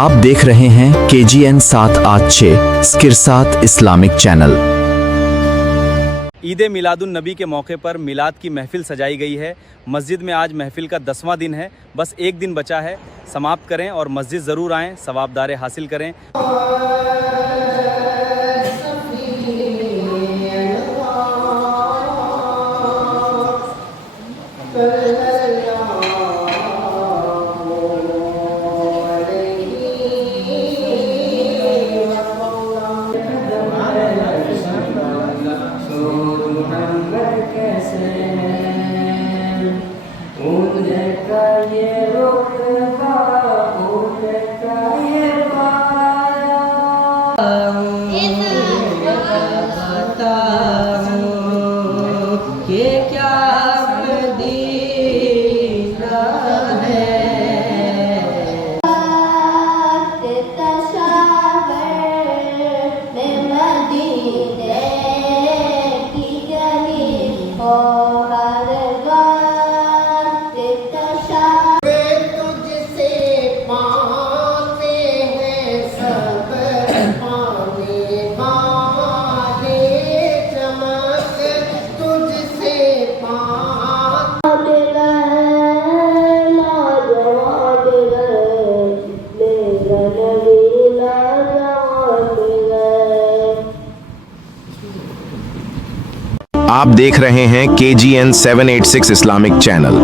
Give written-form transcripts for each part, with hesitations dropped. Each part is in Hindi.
आप देख रहे हैं KGN 786 स्किरसात इस्लामिक चैनल। ईद मिलादुन नबी के मौके पर मिलाद की महफिल सजाई गई है। मस्जिद में आज महफिल का 10वां दिन है। बस एक दिन बचा है, समाप्त करें और मस्जिद ज़रूर आएँ, सवाबदारे हासिल करें। आप देख रहे हैं KGN 786 इस्लामिक चैनल।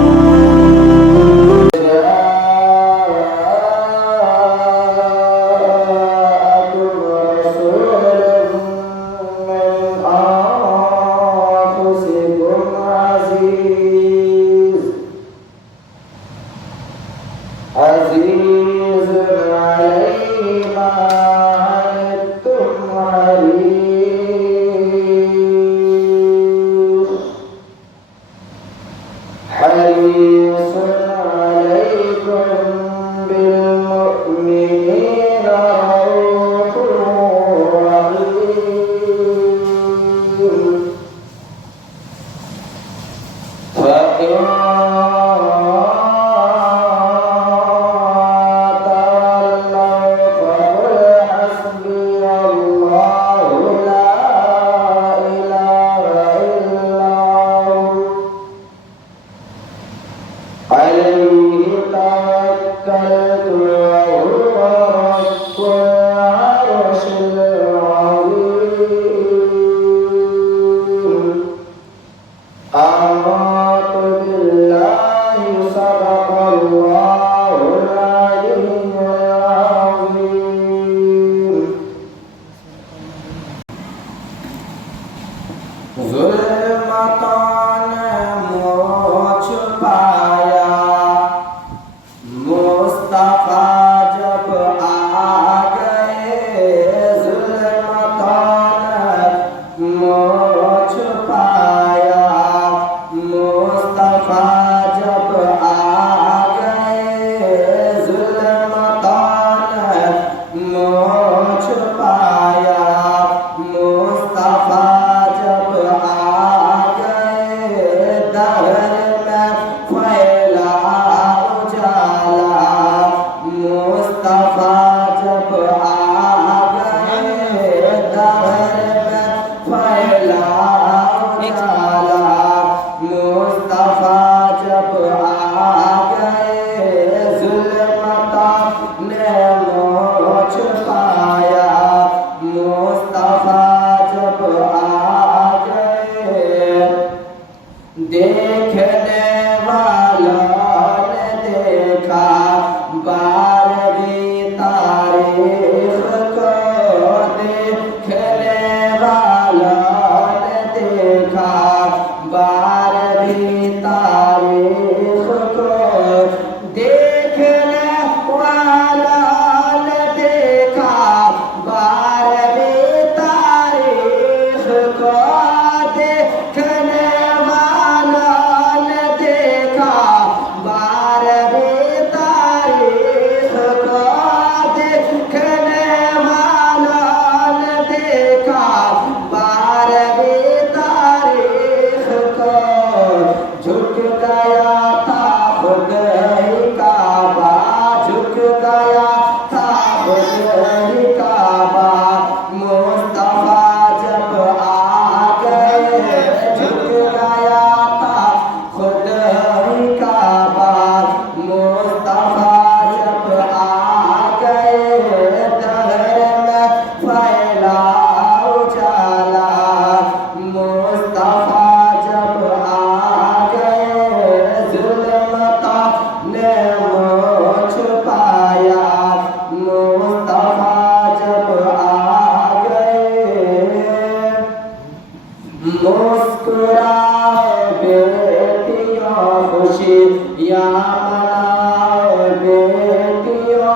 मुस्तफा मनाओ बेटियों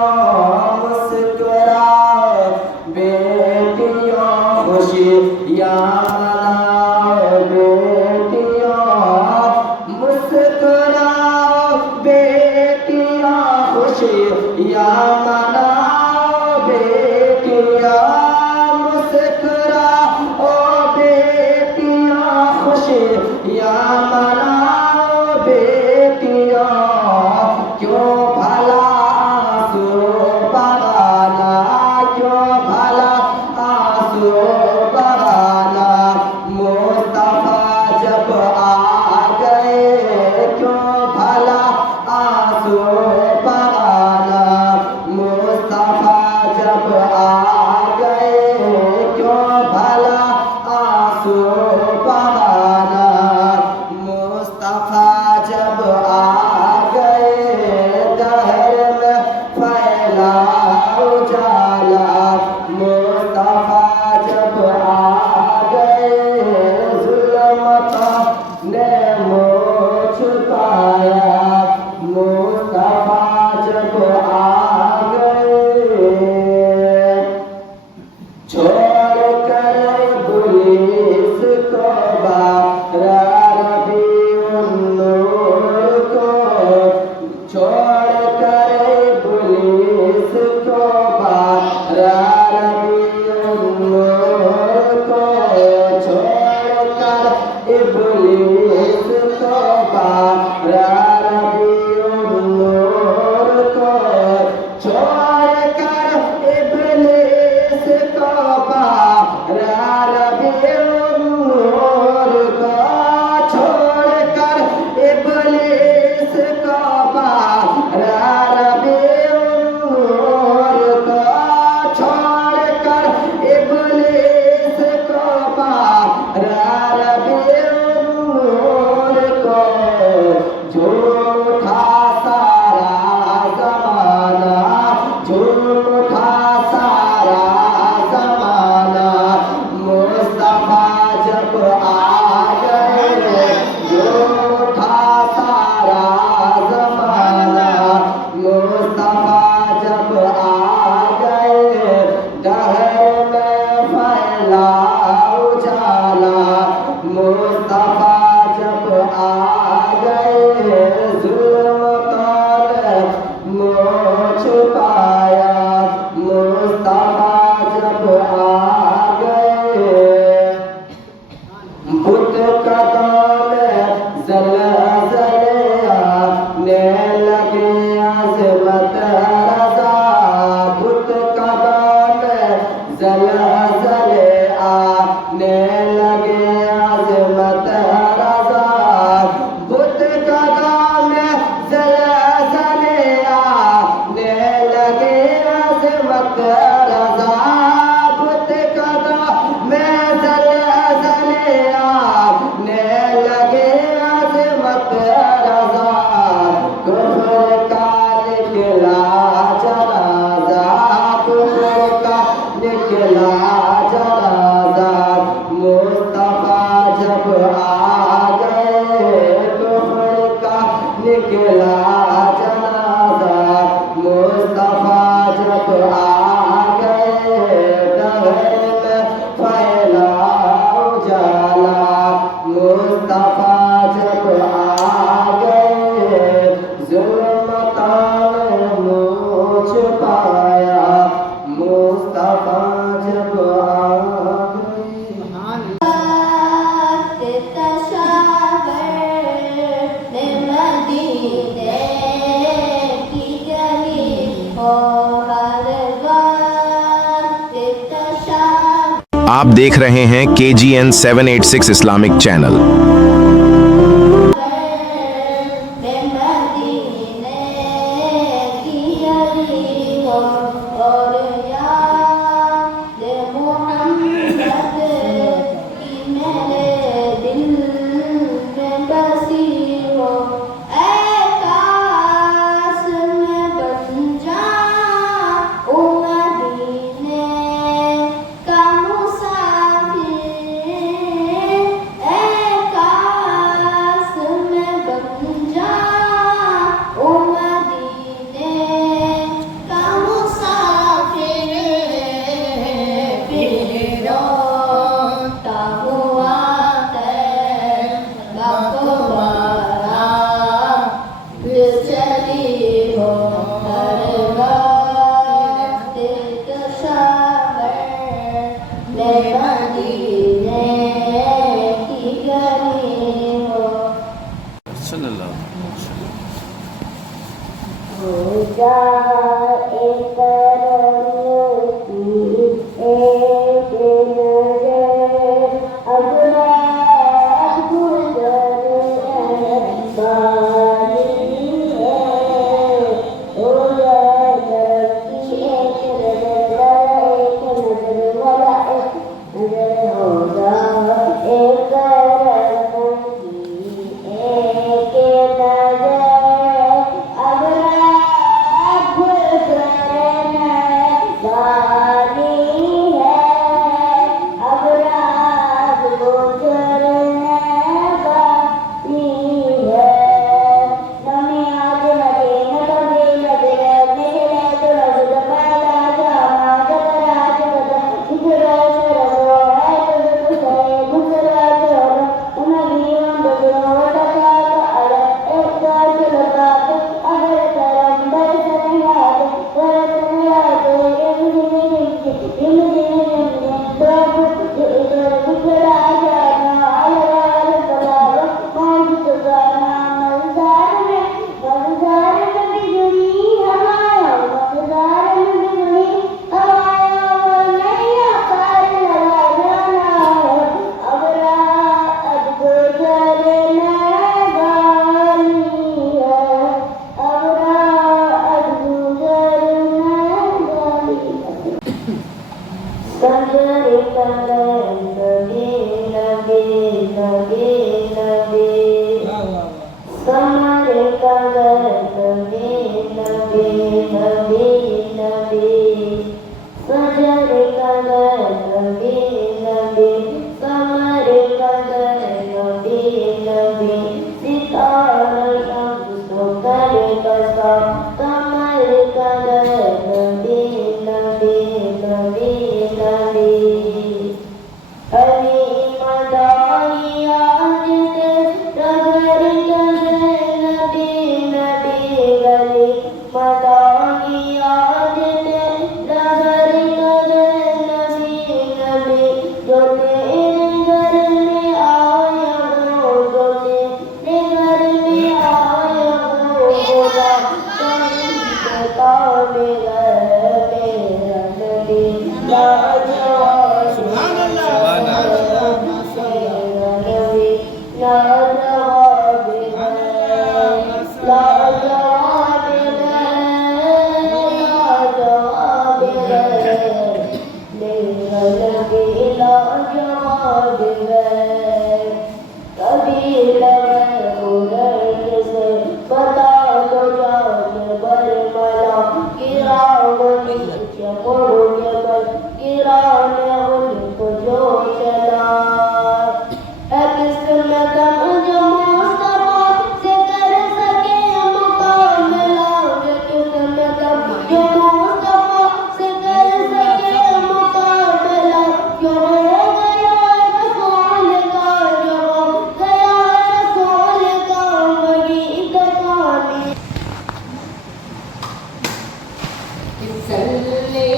मुस्कुराओ बेटियों खुशियाँ मनाओ बेटियों मुस्कुराओ बेटियाँ खुशियाँ मनाओ बेटियाँ मुस्कुराओ बेटियाँ खुशियाँ मनाओ बेटियाँ क्यों भला आंसू बहाना क्यों भला आंसू बहाना मुस्तफा जब आ गए क्यों भला आंसू बहाना मुस्तफा जब आ गए क्यों भला आंसू बहाना मुस्तफा जब आ गए दहर में फैला उजाला मुस्तफा जब आ गए जुल्मतों ने मुँह छुपाया मुस्तफा जब आ गए छोड़ कर पुलिस को बारा रबीउन्नूर को छोड़ कर पुलिस को बारा रबीउन्नूर को छोड़ कर पुलिस को बारा रबीउन्नूर को छोड़ कर इब्लीस को बारा रबीउन्नूर को छोड़ कर इब्लीस को बारा रबीउन्नूर को छोड़ कर इब्लीस को बारा रबीउन्नूर को झूठा सारा ज़माना झूठा सारा ज़माना मुस्तफा जब आ गए झूठा सारा ज़माना मुस्तफा जब आ गए दहर में फैला उजाला मुस्तफा जब आ गए जुल्मतों ने मुँह छुपाया मुस्तफा जब आ गए बुत कदम में ज़लज़ले आने लगे अज़मत रज़ा बुत कदम में ज़लज़ले आने लगे अज़मत रज़ा बुत कदम में ज़लज़ले आने लगे अज़मत रज़ा बुत कदम में ज़लज़ले आने लगे अज़मत रज़ा कुफ्र का निकला जनाजा कुफ्र का निकला जनाजा मुस्तफा जब आ गए कुफ्र का निकला जनाजा मुस्तफा जब आ गए दहर में फैला उजाला मुस्तफा जब आ गए जुल्मतों ने मुँह छुपाया मुस्तफा जब आ गए आप देख रहे हैं KGN 786 इस्लामिक चैनल। हो हर वक्त दिलकशावर मैं मदीने की गली हो जाए करम की एक नजर अब रात गुजर बानी है हो जाए करम की एक नजर वाला एक नजर होगा एक करम की एक नजर अब रात गुजरने वाली है अब रात गुजरने वाली है नमी आज लगे न कभी लगे निकले तो रब पैदा जामा जगराज बजा गुजरा चलो है तो गुजरा चलो उन्हें हम बजो टका अरे एक चलता अगर करम दर्शन याद करम याद प्रभु इधर गुजरा जाना अलग अलग मौज गाना मज़दार में बिजली हमारा मज़दार में बिजली हमारा नैया पार लगा जाना अब रात गुजरने वाली है अब रात गुजरने वाली है Sanjari kandan nabi nabi nabi nabi Samare kandan nabi nabi nabi nabi Sanjari kandan nabi nabi Samare kandan nabi nabi Sitara shamsu sokare kasa Samare kandan nabi nabi nabi nabi Ali madani aajte nagar nagar nabi nabi Ali madani aajte nagar nagar nabi nabi jo tere घर में आया हो जो तेरे घर में आया हो बोला बता मेरा नबी लाजवाब सुभान अल्लाह नबी लाजवाब लाजवाब लाजवाब मेरा नबी लाजवाब कभी लगे उड़न से बता दो जान बरमला गिरावनी क्या पड़ोगे बल गिराने उनको जो चला है किस्मत जो मुस्तफा से कर सके मुकाबला है किस्मत जो मुस्तफा से कर सके मुकाबला जो हो गया रसूल का जो गया रसूल का वही कहानी सल्ले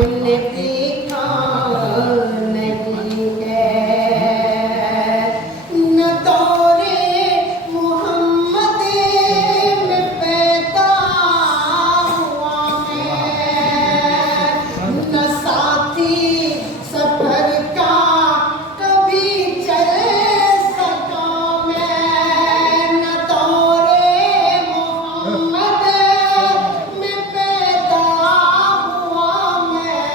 हमने देखा नहीं है न दौरे मोहम्मद में पैदा हुआ मैं न साथी सफर का कभी चल सका मैं न दौरे मोहम्मद में पैदा हुआ मैं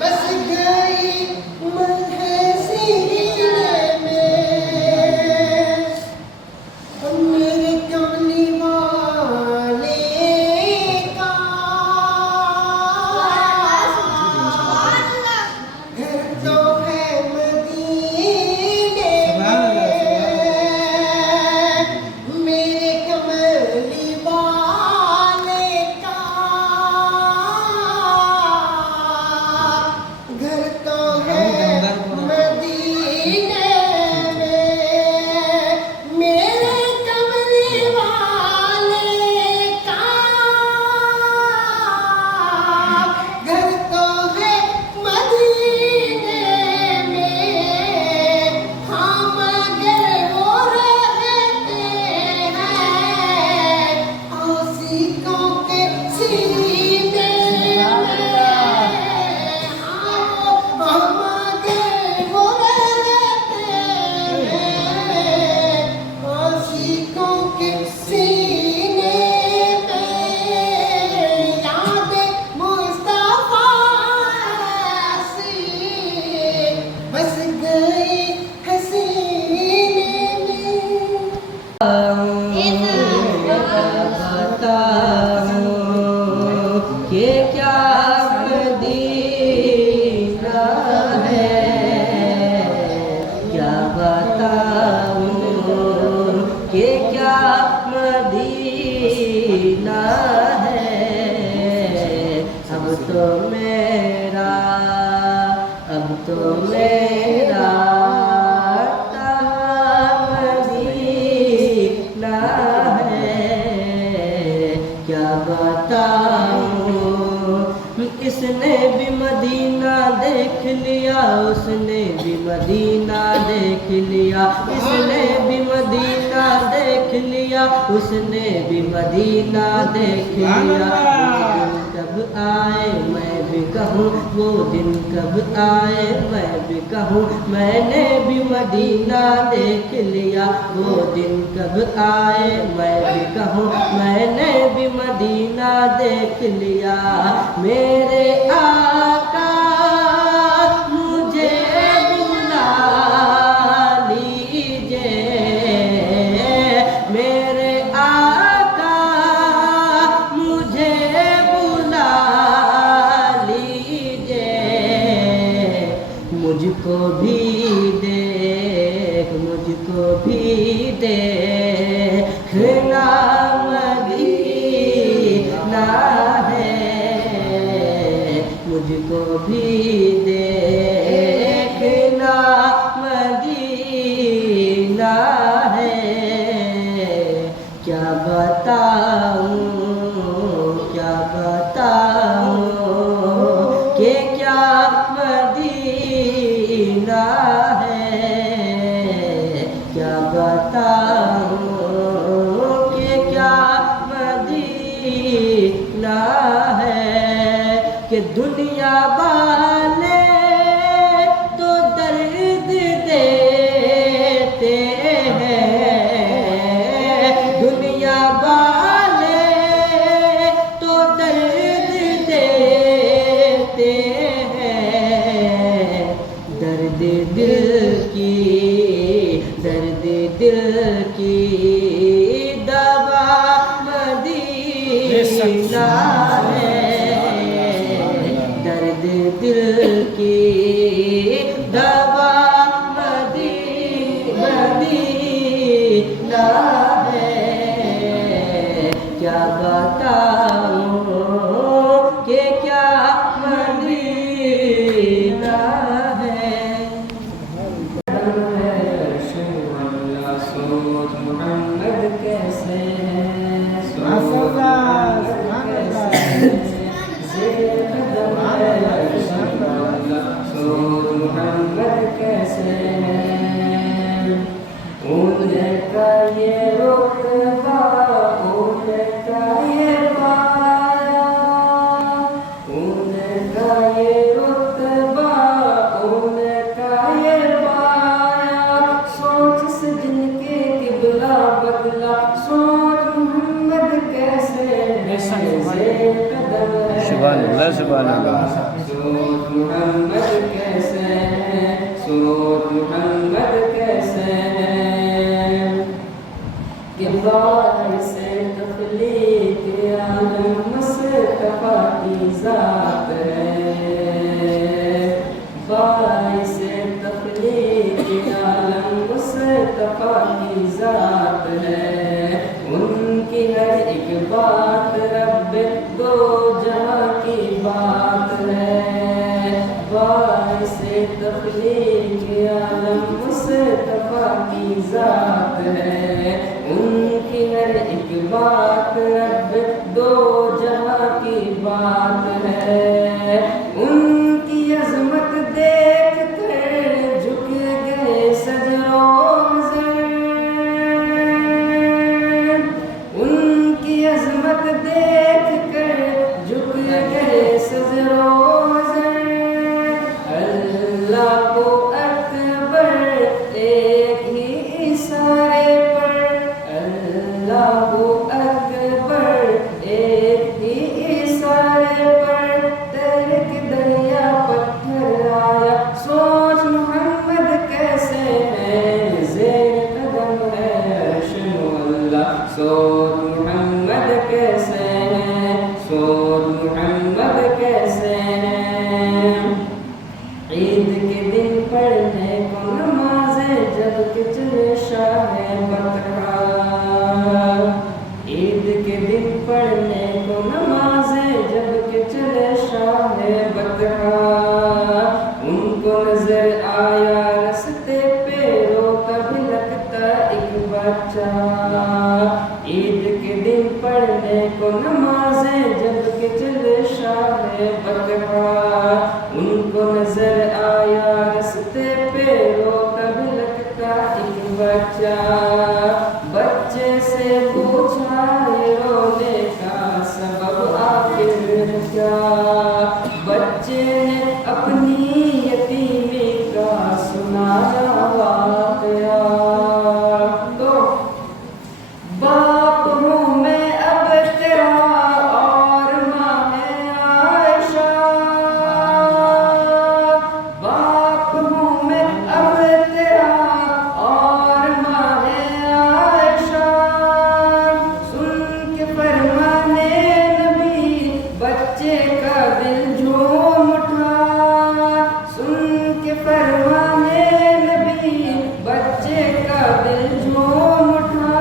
बस गई मैं सीने में मेरे कमली वाले का घर तो है मदीने में मेरे कमली वाले का घर तो है मदीने में मेरे कमली वाले का घर तो है मदीने में हम अगर हो रहते हैं आशिकों के सीने में हम अगर हो रहते हैं आशिकों के सीने में याद मुस्तफा से बस गई हसीने में ये क्या मदीना है, क्या बताऊं ये क्या मदीना है। अब तो मेरा मदीना है, क्या बताऊं। इसने भी मदीना देख लिया, उसने भी मदीना देख लिया, इसने भी मदीना देख लिया, उसने भी मदीना देख लिया। कब आए मैं भी कहूँ, वो दिन कब आए मैं भी कहूँ, मैंने भी मदीना देख लिया। वो दिन कब आए मैं भी कहूँ, मैंने भी मदीना देख लिया। मेरे आका मुझे बुला लीजिए, मेरे आका मुझे बुला लीजिए। मुझको भी देखना मदीना है, मुझको भी देखना मदीना है। क्या बताऊं कि क्या मदीना है, क्या बताऊं कि क्या मदीना है। कि दुनिया वाले तो दर्द देते हैं, दुनिया वाले तो दर्द देते हैं। दर्द दिल की दवा मदीना है, दर्द दिल कदम है। सुभान अल्लाह, सुभान अल्लाह। सोच मोहम्मद कैसे हैं, सोच मोहम्मद कैसे हैं, कि बारिश तख्लीक आलम मुस्तफा की ज़ात है, बारिश तख्लीक आलम मुस्तफा की ज़ात है। उनकी हर एक बात रब दो जहां की बात है, बारिश तख्लीक आलम मुस्तफा की ज़ात है। उनकी हर एक बात रब दो जहां की बात है। उनकी अजमत देख कर झुक गए सजरो नज़र, उनकी अजमत देख कर झुक गए सजरो नज़र। अल्लाह को अकबर एक ही इशारे पर, अल्लाह को अकबर एक ही इशारे पर, तर्क दरिया पत्थर आया। सोच मोहम्मद कैसे है, ज़ेर कदम है अर्श मुअल्ला। सोच मोहम्मद कैसे है, सोच मोहम्मद कैसे है। ईद के दिन पढ़ने को नमाज़ें जब के चले शाह बतहा, ईद के दिन पढ़ने को नमाज़ें जब के चले शाह बतहा। उनको नजर आया रस्ते पे रोता भी लगता एक बच्चा, ईद के दिन पढ़ने को नमाज़ें जब के चले शाह बतहा। उनको नजर आया रस्ते पे रोता भी लगता एक बच्चा, बच्चे से पूछा ये रोने का सबब आखिर क्या, बच्चे ने अपनी यतीमी का सुनाया वाक़या। तो बाप हूँ मैं अब तेरा और माँ है आयशा, बाप हूँ मैं अब तेरा और माँ है आयशा। सुन के फरमाने नबी बच्चे का दिल झूम उठा, सुन के फरमाने नबी बच्चे का दिल झूम उठा।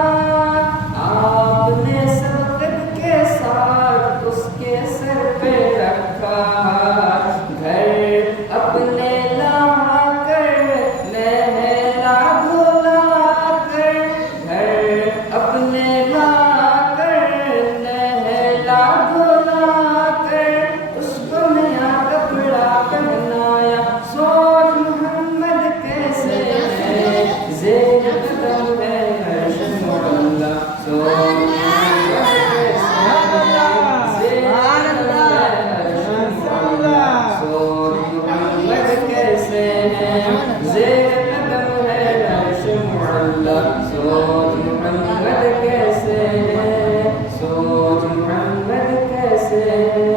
आपने सबक के साथ उसके सर पे रखा, घर अपने ला कर नहला धुला कर, घर अपने ला कर नहला धुला कर, उसको नया कपड़ा पहनाया। सोच मोहम्मद कैसे है, ज़ेर कदम है अर्श मुअल्ला। सोच मोहम्मद कैसे है, ज़ेर कदम है अर्श मुअल्ला। सोच मोहम्मद कैसे है, सोच मोहम्मद कैसे है।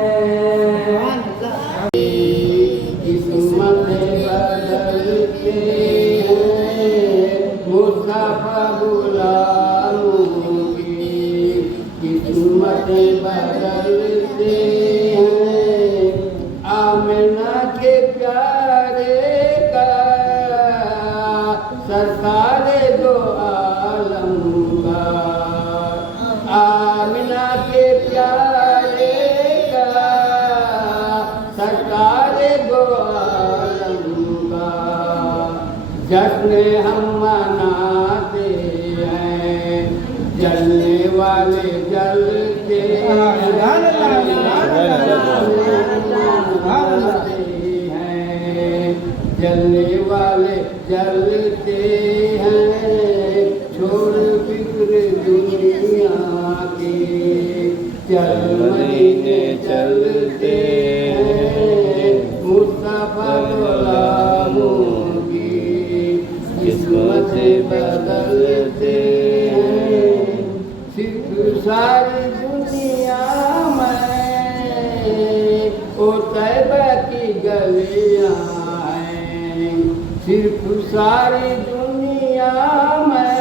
किस्मत बदलते हैं मुस्तफा गुलामों की, किस्मत बदलते हैं आमिना के प्यारे का, सरकार दो आलम का, आमिना के प्यारे का, सरकार दो आलम का। जश्न हम मनाते हैं, जलने वाले जलते हैं, जलने वाले जलते हैं। छोड़ फिक्र दुनिया की, चल मदीने चलते हैं मुस्तफा गुलामों की, किस्मत बदलते हैं। सिर्फ सारी दुनिया में गलियां हैं, सिर्फ सारी दुनिया में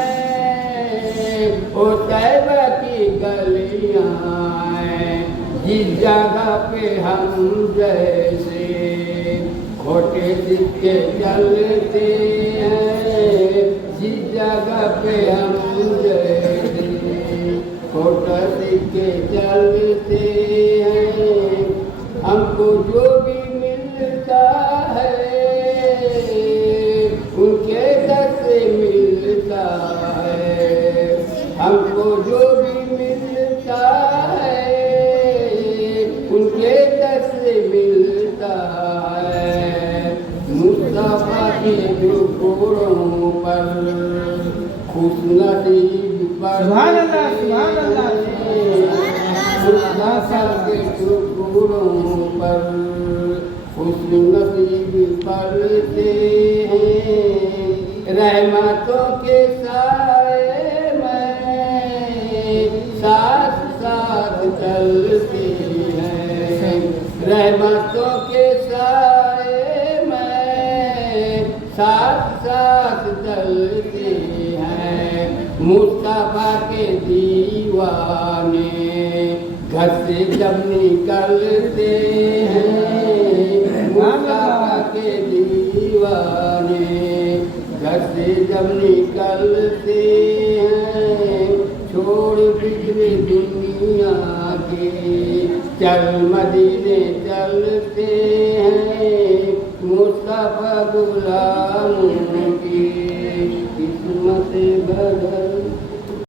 ओ तैबा की गलियां हैं। जिस जगह पे हम जैसे खोटे सिक्के चलते हैं, जिस जगह पे हम जैसे खोटा सिक्के चलते हैं, हमको जो भी मिलता है उनके दर से मिलता है। हमको जो भी मिलता है उनके दर से मिलता है। मुस्तफा के टुकड़ों पर खुशनसीब पर मुस्तफा के टुकड़ों पर खुशनसीब पलते हैं। रहमतों के साए में साथ साथ चलते हैं। रहमतों के साए में साथ साथ चलते हैं। मुस्तफा के दीवाने घर से जब निकलते हैं, मुस्तफा के दीवाने घर से जब निकलते हैं, छोड़ बिगड़े दुनिया के चल मदीने चलते हैं। मुस्तफा गुलामों की